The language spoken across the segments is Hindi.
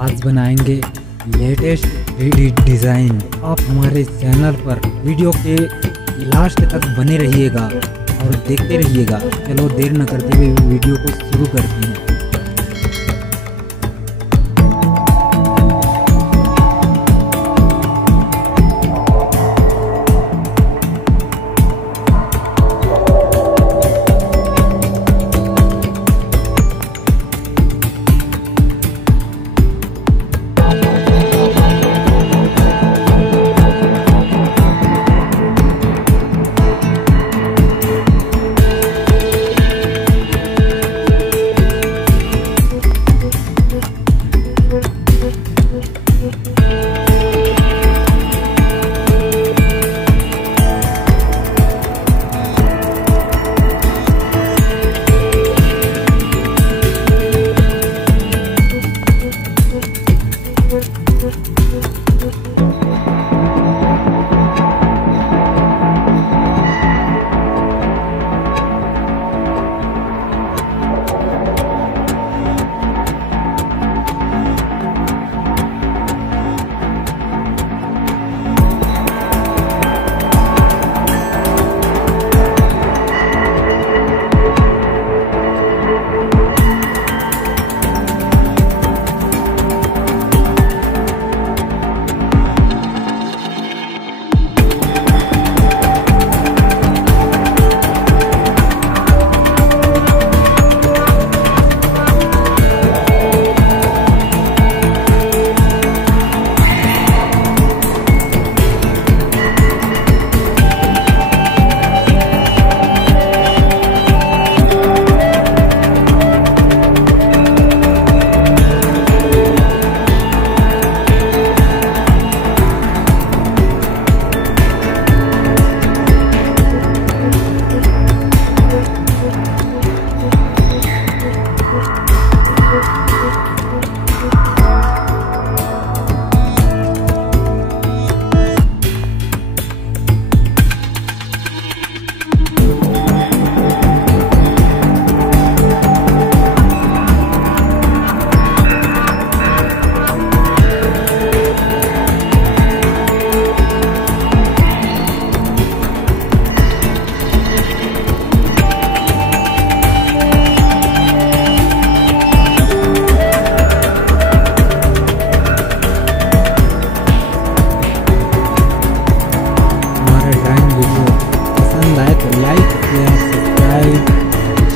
आज बनाएंगे लेटेस्ट 3D डिज़ाइन। आप हमारे चैनल पर वीडियो के लास्ट तक बने रहिएगा और देखते रहिएगा। चलो देर न करते हुए वीडियो को शुरू करते हैं।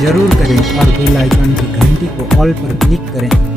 जरूर करें और बेल आइकन की घंटी को ऑल पर क्लिक करें